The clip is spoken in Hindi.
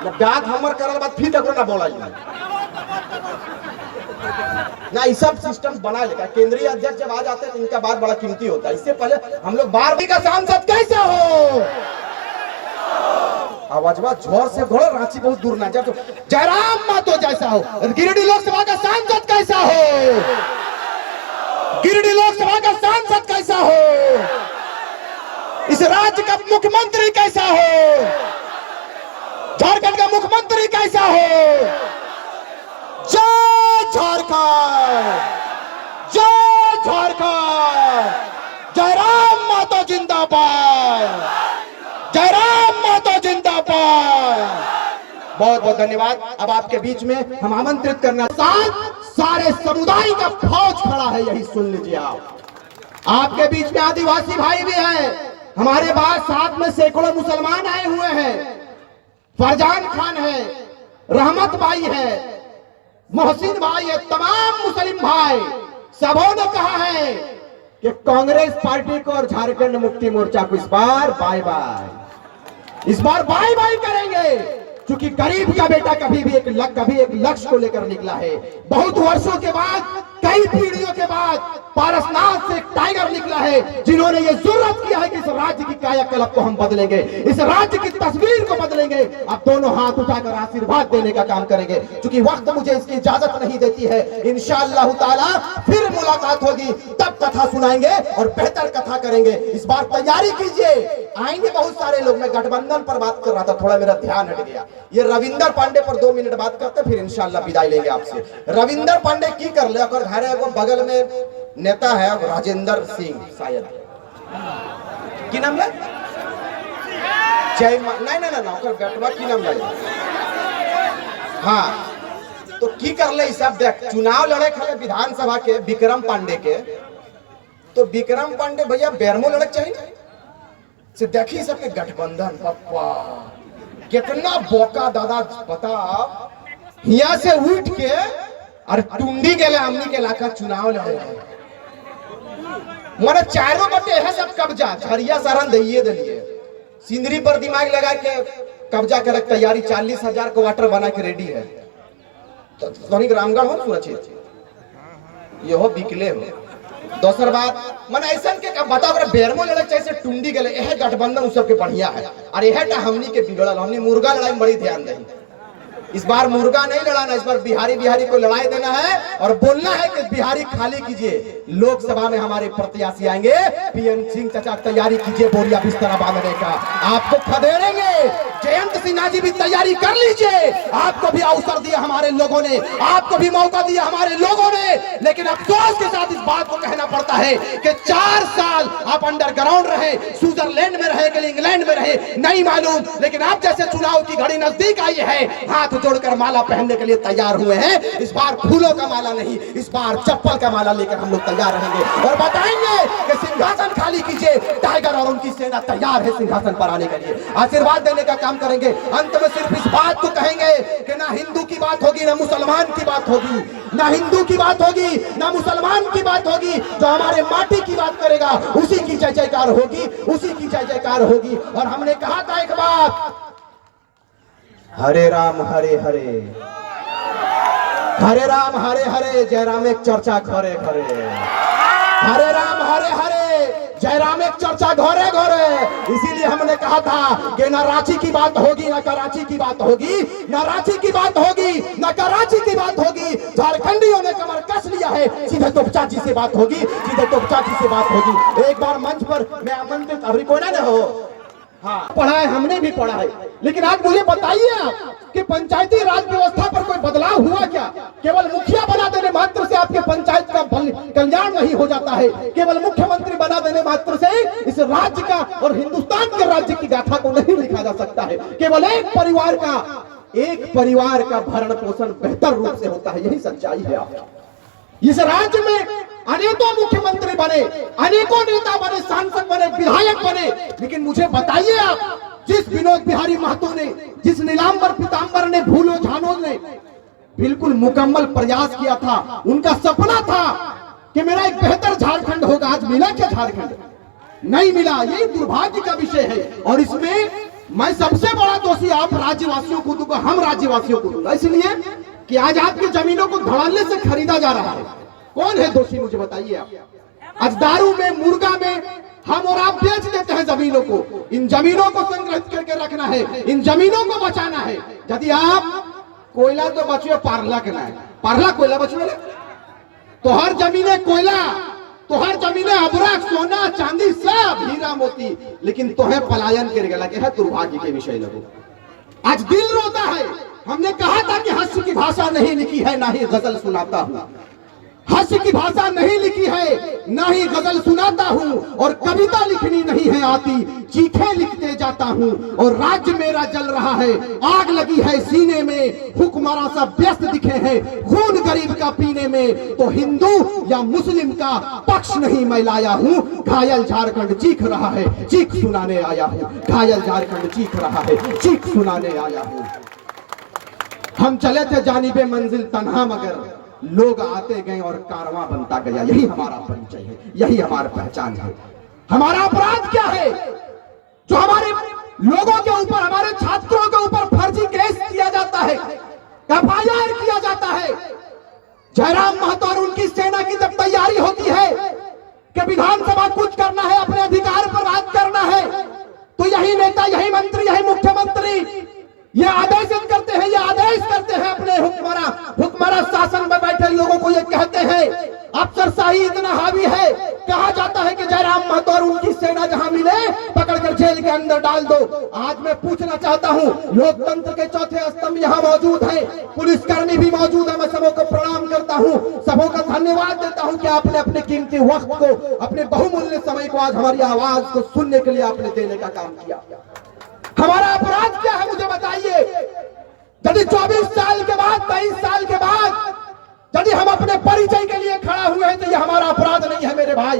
बात हमर करल बाद फिर तक ना बोला ना। ये सब सिस्टम बना लेगा। केंद्रीय अध्यक्ष जब आ जाते हैं तो इनका बात बड़ा कीमती होता है। इससे पहले हम लोग बार का सांसद कैसे हो, आवाजवा जोर से घोड़ो, रांची बहुत दूर ना जाए तो जयराम मातो जैसा हो। गिरिडीह लोकसभा का सांसद कैसा हो, गिरिडीह लोकसभा का सांसद कैसा हो, इस राज्य का मुख्यमंत्री कैसा हो, झारखंड का मुख्यमंत्री कैसा हो। जय झारखंड, जय झारखंड, जयराम मातो जिंदाबाद, जयराम मातो जिंदाबाद। बहुत बहुत धन्यवाद। अब आपके बीच में हम आमंत्रित करना, सारे समुदाय का फौज खड़ा है, यही सुन लीजिए आप। आपके बीच में आदिवासी भाई भी हैं, हमारे बाद साथ में सैकड़ों मुसलमान आए हुए हैं। फरजान खान है, रहमत भाई है, मोहसिन भाई है, तमाम मुस्लिम भाई सबों ने कहा है कि कांग्रेस पार्टी को और झारखंड मुक्ति मोर्चा को इस बार बाय बाय, इस बार बाय बाय करेंगे। क्योंकि गरीब का बेटा कभी एक लक्ष्य को लेकर निकला है। बहुत वर्षों के बाद, कई पीढ़ियों के बाद पारसनाथ से एक टाइगर निकला है, जिन्होंने ये जुर्रत किया है कि इस राज्य की कायाकल्प को हम बदलेंगे, इस राज्य की तस्वीर को बदलेंगे। अब दोनों हाथ उठाकर आशीर्वाद देने का काम करेंगे। क्योंकि वक्त मुझे इसकी इजाजत नहीं देती है। इंशाअल्लाह ताला फिर मुलाकात होगी, तब कथा सुनाएंगे और बेहतर कथा करेंगे। इस बार तैयारी कीजिए, आएंगे बहुत सारे लोग। मैं गठबंधन पर बात कर रहा था, थोड़ा मेरा ध्यान हट गया। ये रविंदर पांडे पर 2 मिनट बात करते, फिर इंशाअल्लाह विदाई लेंगे आपसे। रविंदर पांडे की कर ले, घर है वो बगल में नेता है राजेंद्र सिंह, शायद की नाम है, जय नहीं ओकर बेटवा की नाम है। हाँ तो की कर ले सब देख, चुनाव लड़े खड़े विधानसभा के विक्रम पांडे के, तो विक्रम पांडे भैया बेरमो लड़क चाहिए से देखी सबके गठबंधन। पप्पा कितना बोका दादा, पता यहाँ से उठ के और टुंडी के हमनी के इलाका चुनाव लड़े रहे। माने चारों बटे है सब कब्जा, झरिया सरन दिए दिलिए, सिंदरी पर दिमाग लगा के कब्जा करे तैयारी। 40,000 क्वार्टर बना के रेडी है। तो रामगढ़ हो सुरक्षित, ये हो बिकले हो। दोसर बात मन ऐसा के बताओ बेरमो लड़क जैसे टुंडी गले, यह गठबंधन उस सबके बढ़िया है। और यह हमनी के बिगड़ल, हमनी मुर्गा लड़ाई में बड़ी ध्यान दें। इस बार मुर्गा नहीं लड़ाना, इस बार बिहारी को लड़ाई देना है और बोलना है कि बिहारी खाली कीजिए। लोकसभा में हमारे प्रत्याशी आएंगे, पीएन सिंह चाचा तैयारी कीजिए बोरिया बिस्तरा बांधने का, आपको खदेड़ेंगे। जयंत सिन्हा जी भी तैयारी कर लीजिए, आपको भी अवसर दिया हमारे लोगों ने, आपको भी मौका दिया हमारे लोगों ने। लेकिन अफसोस के साथ इस बात को कहना पड़ता है कि 4 साल आप अंडरग्राउंड रहे, स्विट्जरलैंड में रहे कि इंग्लैंड में रहे नहीं मालूम, लेकिन आप जैसे चुनाव की घड़ी नजदीक आई है, हाथ जोड़कर माला पहनने के लिए तैयार हुए हैं। इस बार फूलों का माला नहीं, इस बार चप्पल का माला लेकर हम लोग तैयार रहेंगे और बताएंगे कि सिंहासन खाली कीजिए। टाइगर और उनकी सेना तैयार है सिंहासन पर आने के लिए, आशीर्वाद देने का काम करेंगे। अंत में सिर्फ इस बात को कहेंगे कि ना हिंदू की बात होगी, ना मुसलमान की बात होगी, ना हिंदू की बात होगी, ना मुसलमान की बात होगी। जो हमारे माटी की बात करेगा उसी की जय जयकार होगी, उसी की जय जयकार होगी। और हमने कहा था एक बात, हरे राम हरे हरे, हरे राम हरे हरे, जय राम एक चर्चा घरे घरे, हरे राम हरे हरे, जय राम एक चर्चा घरे घरे। इसीलिए हमने कहा था कि ना रांची की बात होगी, ना कराची की बात होगी, ना रांची की बात होगी, ना कराची की बात होगी। झारखंडियों ने कमर कस लिया है, सीधे तोपचा जी से बात होगी, सीधे तोपचा जी से बात होगी। एक बार मंच पर मैं आमंत्रित, अभी कोई ना हो, हाँ पढ़ा है, हमने भी पढ़ा है, लेकिन आज मुझे बताइए आप कि पंचायती राज व्यवस्था पर कोई बदलाव हुआ क्या? केवल मुखिया बना देने मात्र से आपके पंचायत का कल्याण नहीं हो जाता है। केवल मुख्यमंत्री बना देने मात्र से इस राज्य का और हिंदुस्तान के राज्य की गाथा को नहीं लिखा जा सकता है। केवल एक परिवार का भरण पोषण बेहतर रूप से होता है, यही सच्चाई है। आप इस राज्य में अनेकों मुख्यमंत्री बने, अनेकों नेता बने, सांसद बने, विधायक बने, लेकिन मुझे बताइए आप, जिस विनोद बिहारी महतो ने, जिस नीलांबर पीतांबर ने, भूलो झानो ने बिल्कुल मुकम्मल प्रयास किया था, उनका सपना था कि मेरा एक बेहतर झारखंड होगा। आज मिला क्या झारखंड? नहीं मिला, यही दुर्भाग्य का विषय है। और इसमें मैं सबसे बड़ा दोषी आप राज्यवासियों को दूंगा, हम राज्यवासियों को दूंगा, इसलिए कि आज आपकी जमीनों को धड़ल्ले से खरीदा जा रहा है। कौन है दोषी मुझे बताइए आप। आज दारू में, मुर्गा में हम और आप बेच देते हैं जमीनों को। इन जमीनों को संग्रहित करके रखना है, इन जमीनों को बचाना है। यदि आप कोयला तो बचवे पारला के ना है, पारला कोयला बचवे तो हर जमीने कोयला, तो हर जमीने अबरक, सोना चांदी, सब हीरा मोती, लेकिन तोहे पलायन के लगे है। दुर्भाग्य के विषय लगो, आज दिल रोता है। हमने कहा था कि हास्य की भाषा नहीं लिखी है, ना ही गजल सुनाता हूं। हास्य की भाषा नहीं लिखी है, ना ही गजल सुनाता हूं, और कविता लिखनी नहीं है आती, चीखे लिखते जाता हूं। और राज्य मेरा जल रहा है, आग लगी है सीने में, हुक्मरान सब व्यस्त दिखे हैं खून गरीब का पीने में। तो हिंदू या मुस्लिम का पक्ष नहीं मैं लाया हूं, घायल झारखंड चीख रहा है, चीख सुनाने आया हूं। घायल झारखंड चीख रहा है, चीख सुनाने आया हूं। हम चले थे जानिबे मंजिल तन्हा, मगर लोग आते गए और कारवां बनता गया। यही हमारा परिचय है, यही हमारी पहचान है। हमारा अपराध क्या है जो हमारे लोगों के ऊपर, हमारे छात्रों के ऊपर फर्जी केस किया जाता है, एफआईआर किया जाता है। जयराम महतो और उनकी सेना की जब तैयारी होती है कि विधानसभा कुछ करना है, अपने अधिकार पर बात करना है, तो यही नेता, यही मंत्री, यही मुख्यमंत्री ये आदेशित करते हैं, ये आदेश करते हैं अपने हुक्मरान शासन में बैठे लोगों को। ये कहते हैं अफसरशाही इतना हावी है, कहा जाता है कि जयराम महतो और उनकी सेना जहां मिले पकड़कर जेल के अंदर डाल दो। आज मैं पूछना चाहता हूं, लोकतंत्र के चौथे स्तंभ यहां मौजूद है, पुलिसकर्मी भी मौजूद है। मैं सबों को प्रणाम करता हूं, सबों का धन्यवाद देता हूं कि आपने अपने कीमती वक्त को, अपने बहुमूल्य समय को आज हमारी आवाज को सुनने के लिए आपने देने का काम किया। हमारा अपराध क्या है मुझे बताइए। यदि 24 साल के बाद, 23 साल के बाद यदि हम अपने परिचय के लिए खड़ा हुए हैं, तो ये हमारा अपराध नहीं है मेरे भाई।